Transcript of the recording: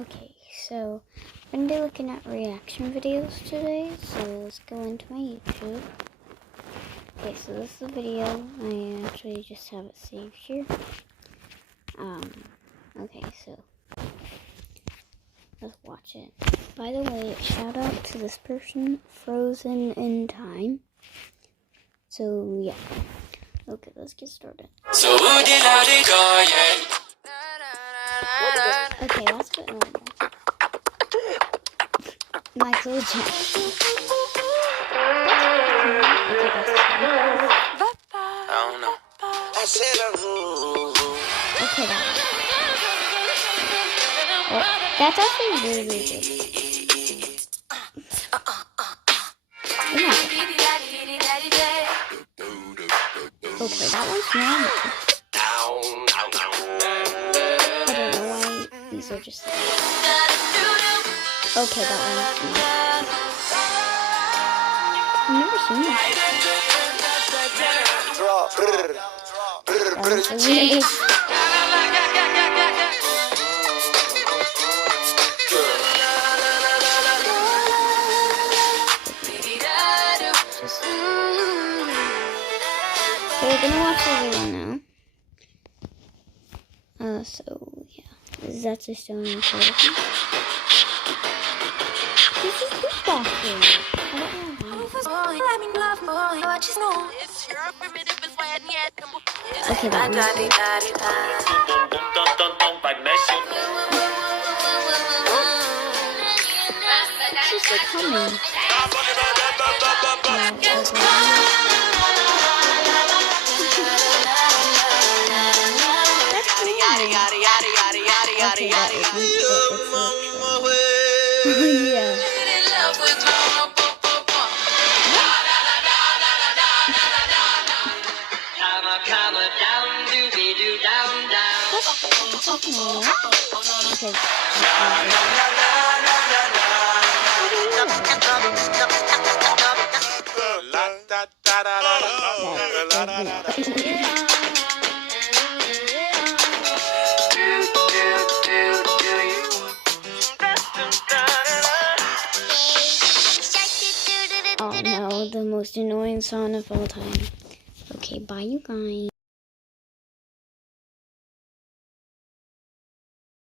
Okay, so I'm going to be looking at reaction videos today, so let's go into my YouTube. Okay, so this is the video. I actually just have it saved here. Okay, so let's watch it. By the way, shout out to this person, Frozen in Time. So yeah, okay, let's get started. Okay, that's a bit normal. Michael Jackson. Okay, that's actually really good. Okay, that one's normal. I don't know why these are just like... Okay, that one's normal. I've never seen this before. Okay, we're gonna watch the other one now. So yeah, that's just showing you for this is beatboxing. Okay, that one's good. It's just like humming. Okay, that isn't, but it's yeah. Oh no, the most annoying song of all time. Okay, bye you guys.